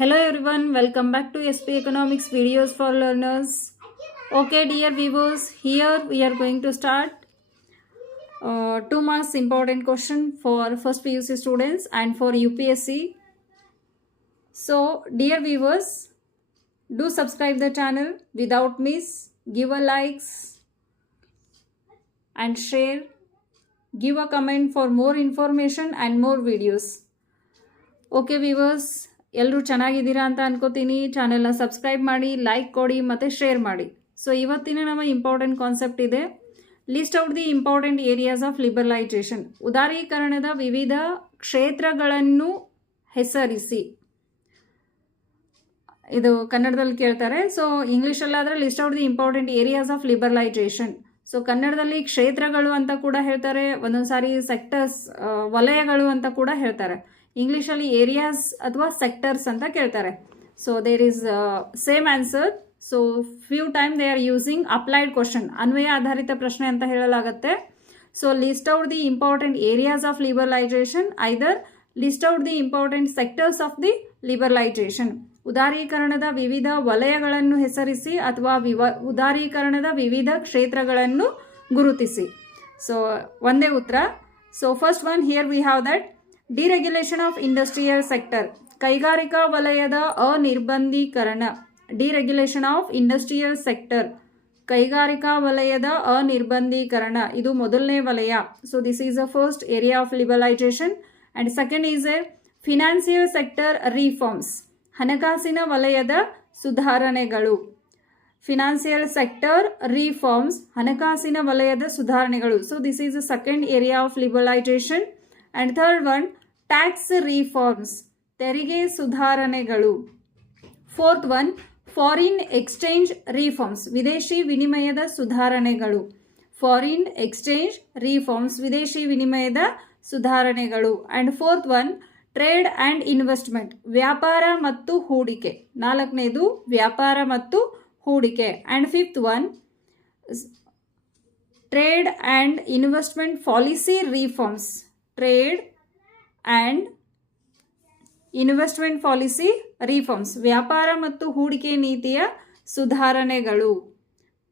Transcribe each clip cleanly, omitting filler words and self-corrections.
Hello everyone, welcome back to SP Economics Videos for Learners. Okay dear viewers, here we are going to start 2 marks important question for first PUC students and for UPSC. So dear viewers, do subscribe the channel without miss, give a likes and share, give a comment for more information and more videos. Okay viewers, ಎಲ್ಲರೂ ಚೆನ್ನಾಗಿದ್ದೀರಾ ಅಂತ ಅನ್ಕೋತೀನಿ. ಚಾನೆಲ್ನ subscribe ಮಾಡಿ, like ಕೊಡಿ ಮತ್ತು share ಮಾಡಿ. So ಇವತ್ತಿನ ನಮ್ಮ ಇಂಪಾರ್ಟೆಂಟ್ ಕಾನ್ಸೆಪ್ಟ್ ಇದೆ, list out the important areas of liberalisation. ಉದಾರೀಕರಣದ ವಿವಿಧ ಕ್ಷೇತ್ರಗಳನ್ನು ಹೆಸರಿಸಿ. ಇದು ಕನ್ನಡದಲ್ಲಿ ಕೇಳ್ತಾರೆ. ಸೊ ಇಂಗ್ಲೀಷಲ್ಲಾದರೆ list out the important areas of liberalisation. So ಕನ್ನಡದಲ್ಲಿ ಕ್ಷೇತ್ರಗಳು ಅಂತ ಕೂಡ ಹೇಳ್ತಾರೆ, ಒಂದೊಂದು ಸಾರಿ ಸೆಕ್ಟರ್ಸ್ ವಲಯಗಳು ಅಂತ ಕೂಡ ಹೇಳ್ತಾರೆ. ಇಂಗ್ಲೀಷಲ್ಲಿ ಏರಿಯಾಸ್ ಅಥವಾ ಸೆಕ್ಟರ್ಸ್ ಅಂತ ಕೇಳ್ತಾರೆ. So there is same answer. So few time they are using applied question, ಅನ್ವಯ ಆಧಾರಿತ ಪ್ರಶ್ನೆ ಅಂತ ಹೇಳಲಾಗುತ್ತೆ. So list out the important areas of liberalisation, either list out the important sectors of the liberalisation. ಉದಾರೀಕರಣದ ವಿವಿಧ ವಲಯಗಳನ್ನು ಹೆಸರಿಸಿ ಅಥವಾ ಉದಾರೀಕರಣದ ವಿವಿಧ ಕ್ಷೇತ್ರಗಳನ್ನು ಗುರುತಿಸಿ. ಸೊ ಒಂದೇ ಉತ್ತರ. So first one, here we have that deregulation of industrial sector, ಕೈಗಾರಿಕಾ ವಲಯದ ಅನಿರ್ಬಂಧೀಕರಣ. ಡಿರೆಗ್ಯುಲೇಷನ್ ಆಫ್ ಇಂಡಸ್ಟ್ರಿಯಲ್ ಸೆಕ್ಟರ್, ಕೈಗಾರಿಕಾ ವಲಯದ ಅನಿರ್ಬಂಧೀಕರಣ, ಇದು ಮೊದಲನೇ ವಲಯ. So this is a first area of liberalisation. And second is a financial sector reforms, ಹಣಕಾಸಿನ ವಲಯದ ಸುಧಾರಣೆಗಳು. ಫಿನಾನ್ಸಿಯಲ್ ಸೆಕ್ಟರ್ ರಿಫಾರ್ಮ್ಸ್, ಹಣಕಾಸಿನ ವಲಯದ ಸುಧಾರಣೆಗಳು. So this is a second area of liberalisation. And third one, tax reforms, ತೆರಿಗೆ ಸುಧಾರಣೆಗಳು. Fourth one, foreign exchange reforms, ವಿದೇಶಿ ವಿನಿಮಯದ ಸುಧಾರಣೆಗಳು. ಫಾರಿನ್ ಎಕ್ಸ್ಚೇಂಜ್ ರಿಫಾರ್ಮ್ಸ್, ವಿದೇಶಿ ವಿನಿಮಯದ ಸುಧಾರಣೆಗಳು. And fourth one, trade and investment, ವ್ಯಾಪಾರ ಮತ್ತು ಹೂಡಿಕೆ. ನಾಲ್ಕನೇದು ವ್ಯಾಪಾರ ಮತ್ತು ಹೂಡಿಕೆ. And fifth one, trade and investment policy reforms, trade and investment policy reforms, ವ್ಯಾಪಾರ ಮತ್ತು ಹೂಡಿಕೆ ನೀತಿಯ ಸುಧಾರಣೆಗಳು.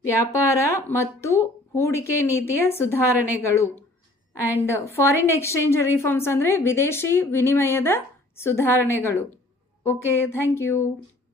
ವ್ಯಾಪಾರ ಮತ್ತು ಹೂಡಿಕೆ ನೀತಿಯ ಸುಧಾರಣೆಗಳು. ಆ್ಯಂಡ್ ಫಾರಿನ್ ಎಕ್ಸ್ಚೇಂಜ್ ರಿಫಾರ್ಮ್ಸ್ ಅಂದರೆ ವಿದೇಶಿ ವಿನಿಮಯದ ಸುಧಾರಣೆಗಳು. Okay, thank you.